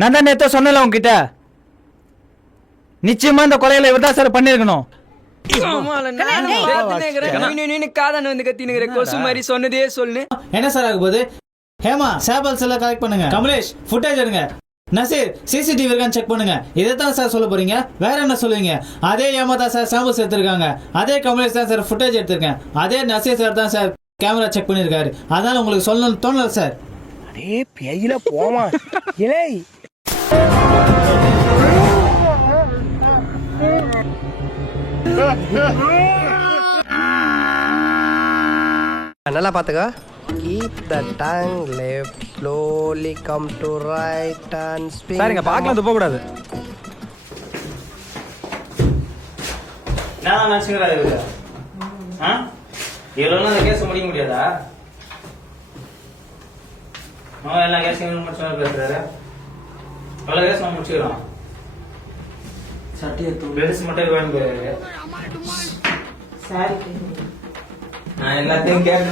நான் தான் நேற்று சொன்னல உங்ககிட்ட, நிச்சயமா இந்த கொலையில இவர் தான் சார் பண்ணிருக்கணும். என்ன சார் ஆக போகுது? ஹேமா சாம்பிள்ஸ் எல்லாம் கலெக்ட் பண்ணுங்க. கமலேஷ் ஃபுட்டேஜ் எடுங்க. நசீர் சிசிடிவி இருக்கான்னு செக் பண்ணுங்க. இதை தான் சார் சொல்ல போறீங்க, வேற என்ன சொல்லுவீங்க? அதே ஏமா தான் சார் சாம்பிள்ஸ் எடுத்திருக்காங்க, அதே கமலேஷ் தான் சார் ஃபுட்டேஜ் எடுத்திருக்கேன், அதே நசீர் சார் தான் சார் கேமரா செக் பண்ணிருக்காரு. அதனால உங்களுக்கு சொல்லணும்னு தோணல சார். அடே பேயில போமா இலே நல்லா பாத்துக்க. Keep the tongue left, slowly come to right and speak. Sir இங்க பார்க்கலாம் போக கூடாது. நான் நினைச்சுக்கிறா இருக்கு. இவ்வளவு அந்த கேஸ் முடிக்க முடியாதா? எல்லா கேஸையும் முடிச்சு பேசுறாரு. பல கேஸ் நான் முடிச்சுக்கிறோம். சட்டியை பெருசு மட்டும் வாங்கி நான் எல்லாத்தையும் கேட்டு